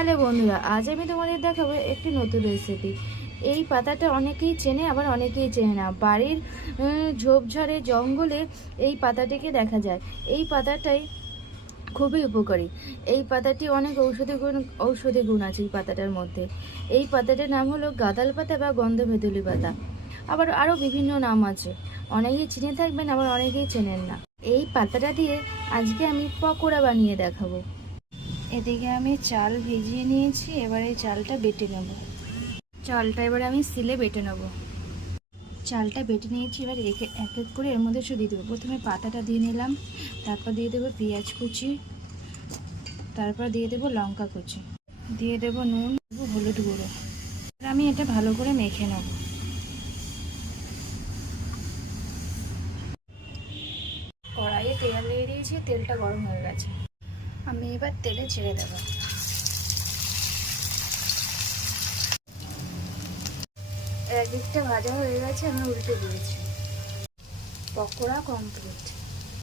Hello বন্ধুরা, আজ আমি তোমাদের দেখাবো একটি নতুন রেসিপি। এই পাতাটা অনেকেই চেনে, আবার অনেকেই চেনে না। বাড়ির ঝোপঝাড়ে জঙ্গলে এই পাতাটিকে দেখা যায়। এই পাতাটাই খুবই উপকারী। এই পাতাটি অনেক ঔষধি গুণ আছে এই পাতাটার মধ্যে। এই পাতাটার নাম হলো গাঁদাল পাতা বা গন্ধভেদুলি পাতা। আবার আরও বিভিন্ন নাম আছে। অনেকেই চিনে থাকবেন, আবার অনেকেই চেনেন না। এই পাতাটা দিয়ে আজকে আমি পকোড়া বানিয়ে দেখাবো। এদিকে আমি চাল ভিজিয়ে নিয়েছি, এবার এই চালটা বেটে নেব। চালটা এবার আমি সিলে বেটে নেব। চালটা বেটে নিয়েছি, এবার এক এক করে এর মধ্যে দিয়ে দেবো। প্রথমে পাতাটা দিয়ে নিলাম, তারপর দিয়ে দেবো পেঁয়াজ কুচি, তারপর দিয়ে দেবো লঙ্কা কুচি, দিয়ে দেবো নুন, দেবো হলুদ গুঁড়ো। আমি এটা ভালো করে মেখে নেব। কড়াইয়ে তেল দিয়ে দিয়েছি, তেলটা গরম হয়ে গেছে। আমি এবার তেলে ছেড়ে দেবো। একদিকটা ভাজা হয়ে গেছে, আমি উল্টে দিয়েছি। পকোড়া কমপ্লিট।